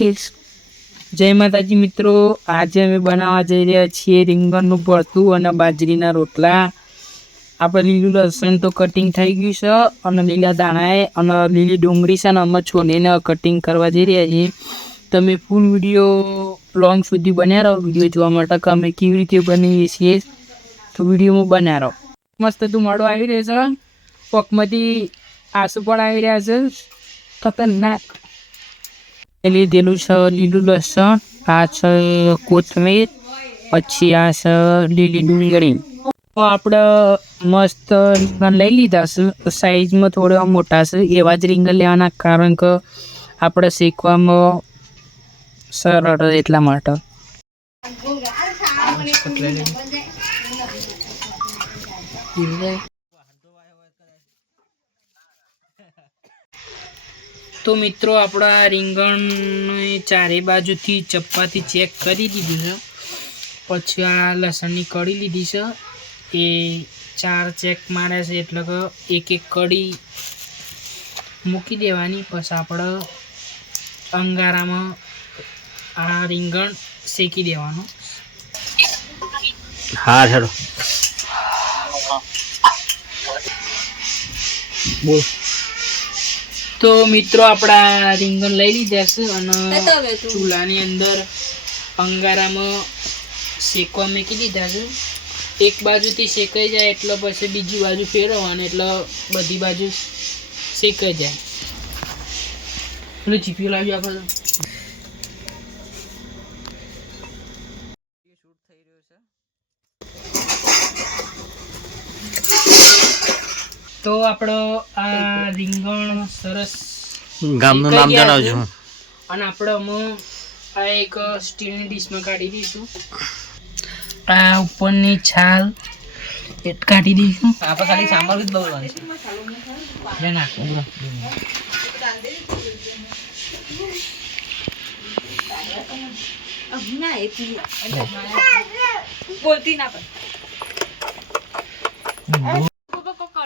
જય માતાજી મિત્રો, આજે અમે બનાવવા જઈ રહ્યા છીએ રીંગણનું ભરતું અને બાજરીના રોટલા. આપણે લીલું લસણ તો કટિંગ થઈ ગયું છે અને લીલા દાણાએ અને લીલી ડુંગળી છે અને અમે છોલીને કટિંગ કરવા જઈ રહ્યા છીએ. તમે ફૂલ વીડિયો લોંગ સુધી બન્યા રહો વીડિયો જોવા માટે કે અમે કેવી રીતે બનાવીએ છીએ. તો વિડીયોમાં બન્યા રહો. મસ્ત તું મળો આવી રહ્યો છે. પગમાંથી આંસુ પણ આવી રહ્યા છે. ખતરનાક. લીધેલું છે લીલું લસણ, આ છે કોથમીર, પછી આ છે લીલી ડુંગળી. તો આપણે મસ્ત રીંગણ લઈ લીધા છે. સાઈઝમાં થોડા મોટા છે. એવા જ રીંગણ લેવાના કારણ કે આપણે શીખવામાં સરળ એટલા માટે. તો મિત્રો, આપણા રીંગણની ચારે બાજુથી ચપ્પાથી ચેક કરી દીધું છે. પછી આ લસણની કડી લીધી છે. એ ચાર ચેક મારે છે, એટલે કે એક એક કડી મૂકી દેવાની. પછી આપણે અંગારામાં આ રીંગણ શેકી દેવાનું. હા ચાલો બોલ. તો મિત્રો આપણા રીંગણ લઈ લીધા છે અને ચૂલાની અંદર અંગારામાં શેકવા મૂકી દીધા છે. એક બાજુથી શેકાઈ જાય એટલે પછી બીજી બાજુ ફેરવવાની એટલે બધી બાજુ શેકાઈ જાય. પેલું ચીપિયું લાવજો આપણે તો આપણો આ રીંગણ સરસ ગામનું નામ જણાવજો. અને આપણે અમે આ એક સ્ટીલની ડીશમાં કાઢી દઈશું. આ ઉપરની છાલ એટ કાઢી દઈશું. આપણે ખાલી સાંભળ જ બોલવાનું છે. ના. બોલતી ના પણ.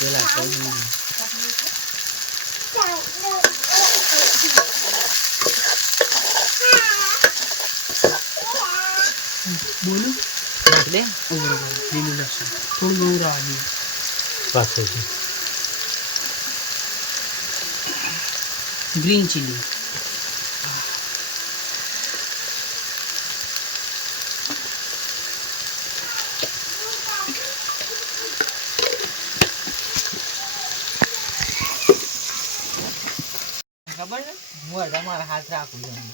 પેલા કઈ બોલું? લે ઉભરો લીલું લસણ થોડું રાહ દઈએ પાછળથી. Green chilli. ખબર ને હું અડધા હાથ રાખું છું.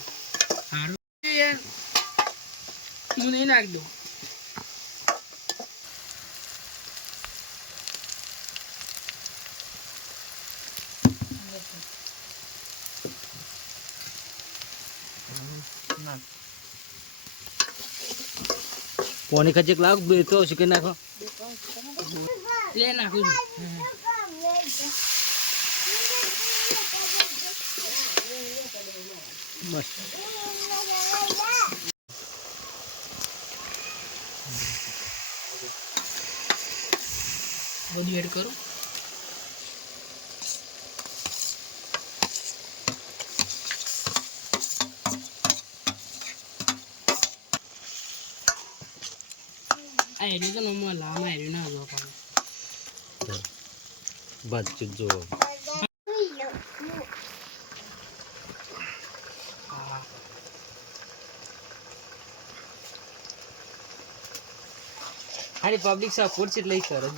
સારું યાર હું નહીં નાખ દઉં. પોની ખચેક લાવ બે તો શીખી નાખો. લે નાખું છું. બસ બધું એડ કરું આ એરી તો નંબર લાંબા એરી ના જો પણ બાતચીત જોવો હા આની પબ્લિક સપોર્ટ છે લઈ કરે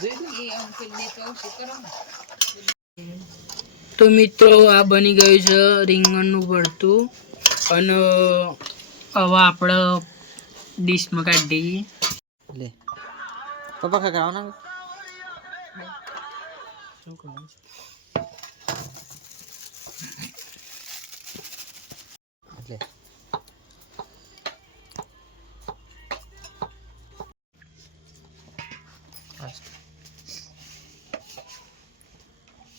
તો મિત્રો આ બની ગયું છે રીંગણનું ભરતું. અને હવે આપણે ડીશમાં કાઢી દઈએ. લે. પપ્પા ખા ખાવાના? શું કરવાનું